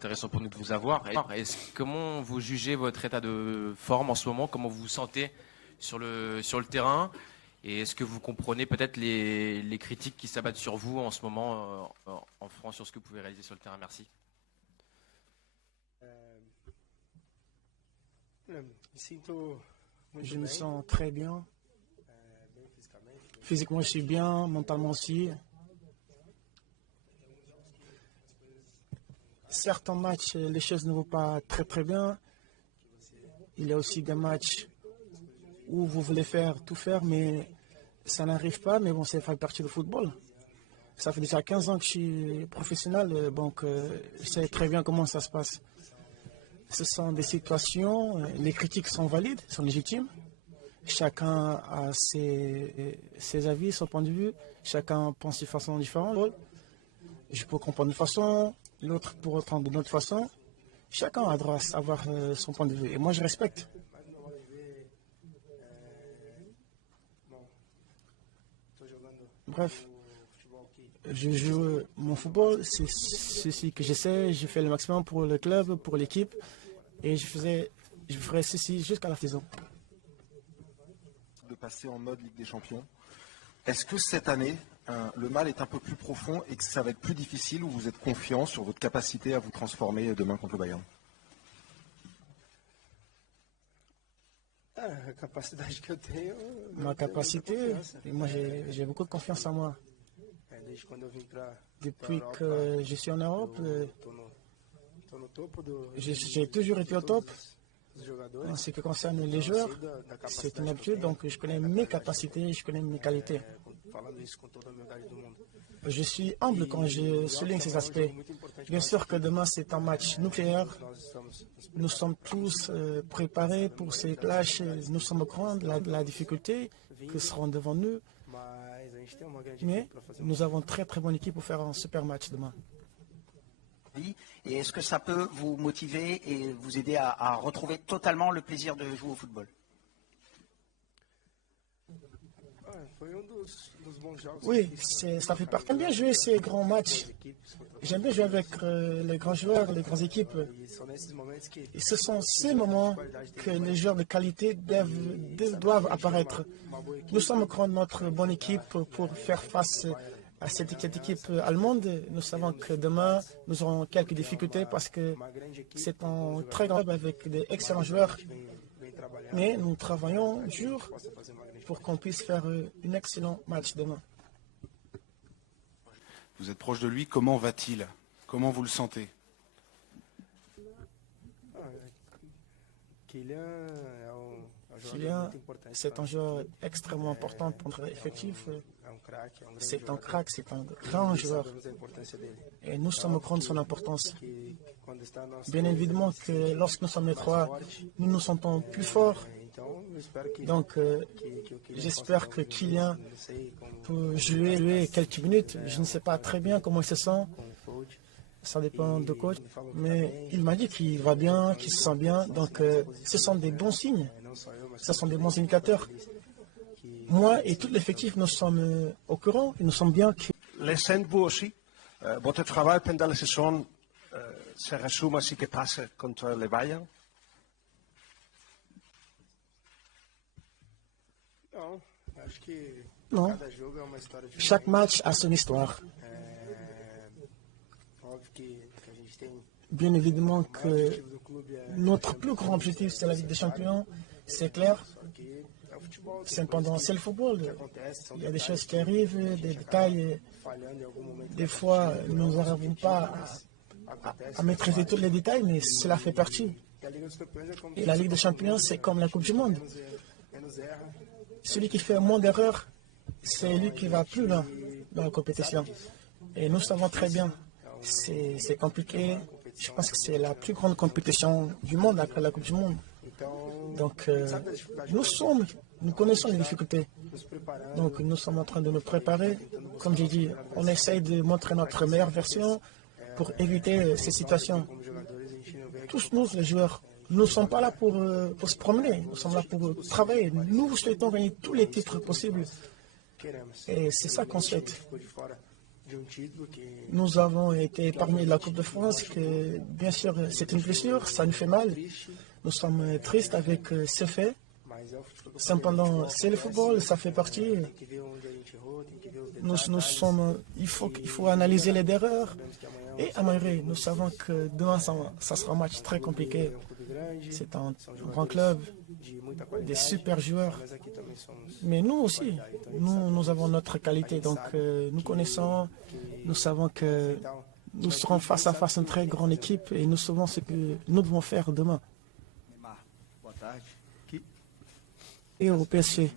intéressant pour nous de vous avoir. Comment vous jugez votre état de forme en ce moment? Comment vous vous sentez sur le terrain? Et est-ce que vous comprenez peut-être les critiques qui s'abattent sur vous en ce moment en France sur ce que vous pouvez réaliser sur le terrain? Merci. Je me sens très bien. Physiquement, je suis bien, mentalement aussi. Certains matchs, les choses ne vont pas très très bien. Il y a aussi des matchs où vous voulez tout faire, mais ça n'arrive pas. Mais bon, ça fait partie du football. Ça fait déjà 15 ans que je suis professionnel, donc je sais très bien comment ça se passe. Ce sont des situations, les critiques sont valides, sont légitimes. Chacun a ses avis, son point de vue. Chacun pense de façon différente. Je peux comprendre d'une façon, l'autre pour entendre d'une autre façon. Chacun a droit à avoir son point de vue. Et moi, je respecte. Bref, je joue mon football, c'est ceci que j'essaie. Je fais le maximum pour le club, pour l'équipe. Et je ferai ceci jusqu'à la saison. De passer en mode Ligue des Champions. Est-ce que cette année, le mal est un peu plus profond et que ça va être plus difficile, ou vous êtes confiant sur votre capacité à vous transformer demain contre le Bayern? Ma capacité, moi j'ai beaucoup de confiance en moi. Depuis que je suis en Europe, j'ai toujours été au top. En ce qui concerne les joueurs, c'est une habitude, donc je connais mes capacités, je connais mes qualités. Je suis humble quand je souligne ces aspects. Bien sûr que demain c'est un match nucléaire. Nous sommes tous préparés pour ces clashs. Nous sommes au courant de la difficulté que seront devant nous. Mais nous avons une très très bonne équipe pour faire un super match demain. Et est-ce que ça peut vous motiver et vous aider à retrouver totalement le plaisir de jouer au football? Oui, ça fait partie. J'aime bien jouer ces grands matchs. J'aime bien jouer avec les grands joueurs, les grandes équipes. Et ce sont ces moments que les joueurs de qualité doivent apparaître. Nous sommes au courant de notre bonne équipe pour faire face à cette équipe allemande. Nous savons que demain, nous aurons quelques difficultés parce que c'est un très grand club avec d'excellents joueurs. Mais nous travaillons dur pour qu'on puisse faire un excellent match demain. Vous êtes proche de lui, comment va-t-il? Comment vous le sentez? Kylian, c'est un joueur extrêmement important pour notre effectif. C'est un crack, c'est un grand joueur. Et nous sommes au courant de son importance. Bien évidemment que lorsque nous sommes les trois, nous nous sentons plus forts. Donc, j'espère que Kylian peut jouer quelques minutes. Je ne sais pas très bien comment il se sent. Ça dépend de coach. Mais il m'a dit qu'il va bien, qu'il se sent bien. Donc, ce sont des bons signes. Ce sont des bons indicateurs. Moi et tout l'effectif, nous sommes au courant et nous sommes bien. Les vous aussi, votre travail pendant la saison se résume à ce qui passe contre le Bayern? Non. Chaque match a son histoire. Bien évidemment que notre plus grand objectif, c'est la Ligue des Champions. C'est clair. Cependant, c'est le football. Il y a des choses qui arrivent, des détails. Des fois, nous n'arrivons pas à maîtriser tous les détails, mais cela fait partie. Et la Ligue des Champions, c'est comme la Coupe du Monde. Celui qui fait moins d'erreurs, c'est lui qui va plus loin dans la compétition. Et nous savons très bien, c'est compliqué. Je pense que c'est la plus grande compétition du monde après la Coupe du Monde. Donc, nous connaissons les difficultés. Donc, nous sommes en train de nous préparer. Comme j'ai dit, on essaye de montrer notre meilleure version pour éviter ces situations. Tous nous, les joueurs, nous ne sommes pas là pour se promener. Nous sommes là pour travailler. Nous souhaitons gagner tous les titres possibles. Et c'est ça qu'on souhaite. Nous avons été épargnés de la Coupe de France, que bien sûr c'est une blessure, ça nous fait mal. Nous sommes tristes avec ce fait. Cependant, c'est le football, ça fait partie. Il faut analyser les erreurs et améliorer. Nous savons que demain, ça sera un match très compliqué. C'est un grand club, des super joueurs. Mais nous aussi, nous avons notre qualité. Donc, nous connaissons, nous savons que nous serons face à face à une très grande équipe et nous savons ce que nous devons faire demain. Et au PSG,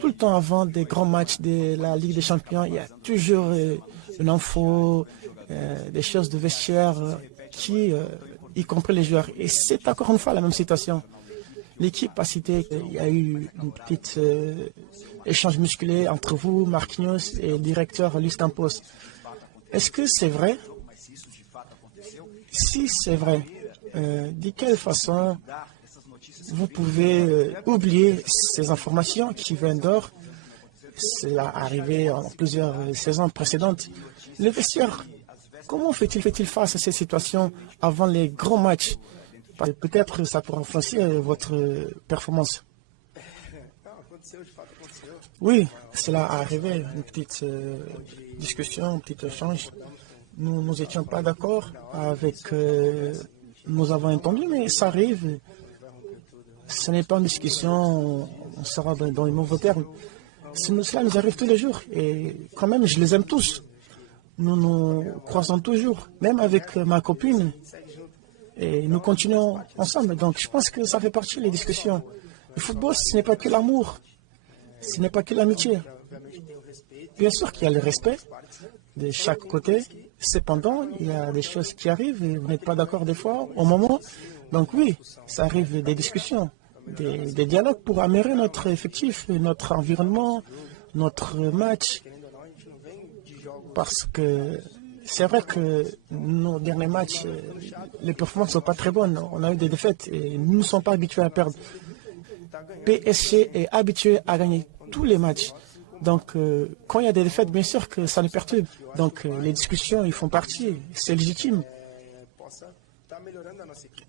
tout le temps avant des grands matchs de la Ligue des Champions, il y a toujours une info, des choses de vestiaire y compris les joueurs. Et c'est encore une fois la même situation. L'équipe a cité qu'il y a eu une petite échange musculé entre vous, Marquinhos, et le directeur Luis Campos. Est-ce que c'est vrai? Si c'est vrai, de quelle façon vous pouvez oublier ces informations qui viennent d'or? Cela arrivé en plusieurs saisons précédentes. Le vestiaire, comment fait-il face à ces situations avant les grands matchs? Peut-être ça pourra influencer votre performance. Oui, cela a arrivé, une petite discussion, un petit échange. Nous n'étions pas d'accord avec nous avons entendu, mais ça arrive. Ce n'est pas une discussion, on sera dans les mauvais termes. Cela nous arrive tous les jours et quand même, je les aime tous. Nous nous croisons toujours, même avec ma copine. Et nous continuons ensemble. Donc, je pense que ça fait partie des discussions. Le football, ce n'est pas que l'amour. Ce n'est pas que l'amitié. Bien sûr qu'il y a le respect de chaque côté. Cependant, il y a des choses qui arrivent et vous n'êtes pas d'accord des fois au moment. Donc oui, ça arrive des discussions, des dialogues pour améliorer notre effectif, notre environnement, notre match. Parce que c'est vrai que nos derniers matchs, les performances ne sont pas très bonnes. On a eu des défaites et nous ne sommes pas habitués à perdre. PSG est habitué à gagner tous les matchs. Donc, quand il y a des défaites, bien sûr que ça nous perturbe. Donc, les discussions, ils font partie. C'est légitime.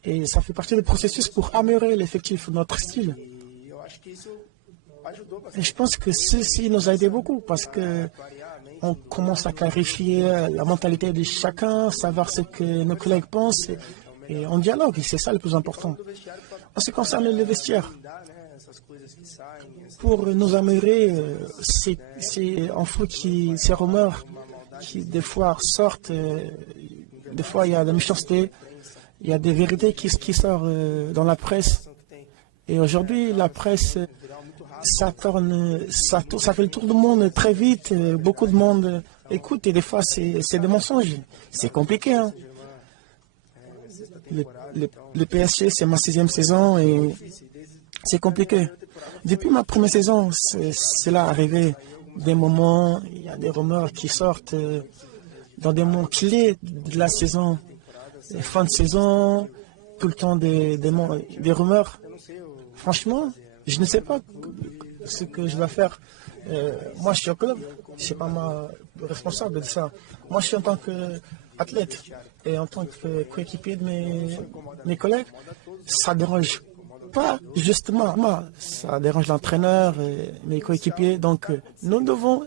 Et ça fait partie du processus pour améliorer l'effectif, notre style. Et je pense que ceci nous a aidé beaucoup parce que on commence à clarifier la mentalité de chacun, savoir ce que nos collègues pensent et on dialogue. Et c'est ça le plus important. En ce qui concerne le vestiaire, pour nous améliorer, ces infos, ces rumeurs qui des fois sortent, des fois il y a de la méchanceté, il y a des vérités qui sortent dans la presse. Et aujourd'hui, la presse, ça fait le tour du monde très vite. Beaucoup de monde écoute et des fois, c'est des mensonges. C'est compliqué. Hein? Le PSG, c'est ma 6e saison et c'est compliqué. Depuis ma première saison, c'est là arrivé des moments, il y a des rumeurs qui sortent dans des moments clés de la saison, fin de saison, tout le temps des rumeurs. Franchement, je ne sais pas ce que je dois faire. Moi, je suis au club, je ne suis pas responsable de ça. Moi, je suis en tant qu'athlète et en tant que coéquipier de mes collègues, ça dérange pas justement moi, ça dérange l'entraîneur et mes coéquipiers. Donc, nous devons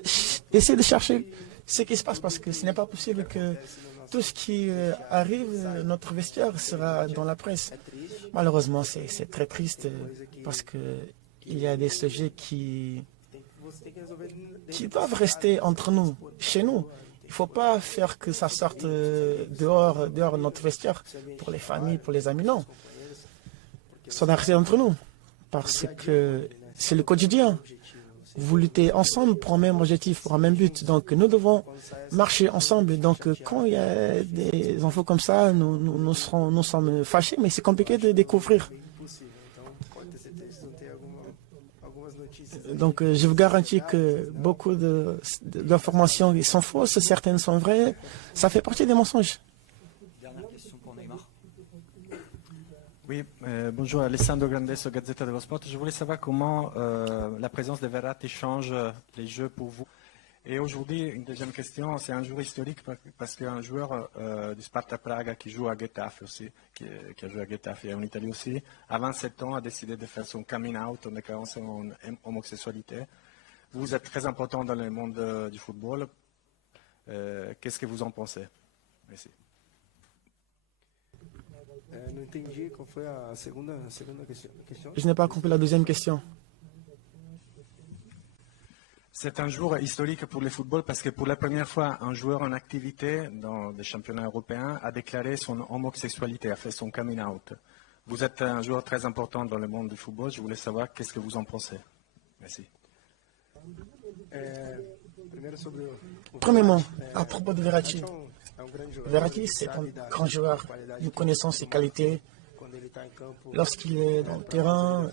essayer de chercher ce qui se passe parce que ce n'est pas possible que tout ce qui arrive, notre vestiaire sera dans la presse. Malheureusement, c'est très triste parce qu'il y a des sujets qui doivent rester entre nous, chez nous. Il ne faut pas faire que ça sorte dehors de notre vestiaire pour les familles, pour les amis. Non. Ça doit rester entre nous parce que c'est le quotidien. Vous luttez ensemble pour un même objectif, pour un même but. Donc, nous devons marcher ensemble. Donc, quand il y a des infos comme ça, nous sommes fâchés, mais c'est compliqué de découvrir. Donc, je vous garantis que beaucoup d'informations sont fausses, certaines sont vraies. Ça fait partie des mensonges. Dernière question pour Neymar. Oui, bonjour, Alessandro Grandesso, Gazzetta dello Sport. Je voulais savoir comment la présence de Verratti change les jeux pour vous Et aujourd'hui, une deuxième question, c'est un jour historique parce qu'un joueur du Sparta Praga qui joue à Getafe aussi, qui a joué à Getafe et en Italie aussi, à 27 ans, a décidé de faire son coming out en déclarant son homosexualité. Vous êtes très important dans le monde du football. Qu'est-ce que vous en pensez? Merci. Je n'ai pas compris la deuxième question. C'est un jour historique pour le football parce que pour la première fois, un joueur en activité dans des championnats européens a déclaré son homosexualité, a fait son coming out. Vous êtes un joueur très important dans le monde du football. Je voulais savoir qu'est-ce que vous en pensez. Merci. Premièrement, à propos de Verratti. Verratti, c'est un grand joueur. Nous connaissons ses qualités. Lorsqu'il est dans le terrain,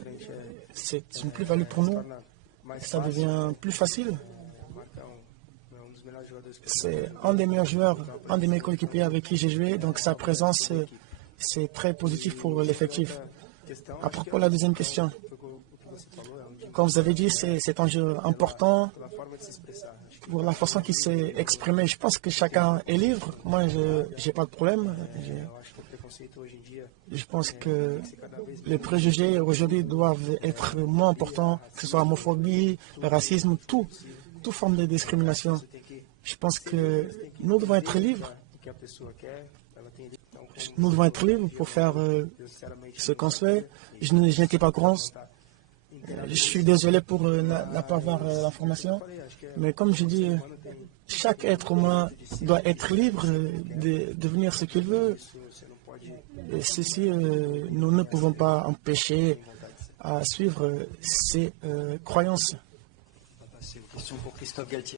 c'est une plus-value pour nous. Ça devient plus facile. C'est un des meilleurs joueurs, un des meilleurs coéquipiers avec qui j'ai joué. Donc sa présence, c'est très positif pour l'effectif. À propos de la deuxième question, comme vous avez dit, c'est un jeu important pour la façon qu'il s'est exprimé. Je pense que chacun est libre. Moi, je n'ai pas de problème. Je pense que les préjugés aujourd'hui doivent être moins importants, que ce soit l'homophobie, le racisme, toute forme de discrimination. Je pense que nous devons être libres. Nous devons être libres pour faire ce qu'on souhaite. Je n'étais pas au courant. Je suis désolé pour ne pas avoir l'information. Mais comme je dis, chaque être humain doit être libre de devenir ce qu'il veut. Et ceci, nous ne pouvons pas empêcher à suivre ses croyances. C'est une question pour Christophe Galtier.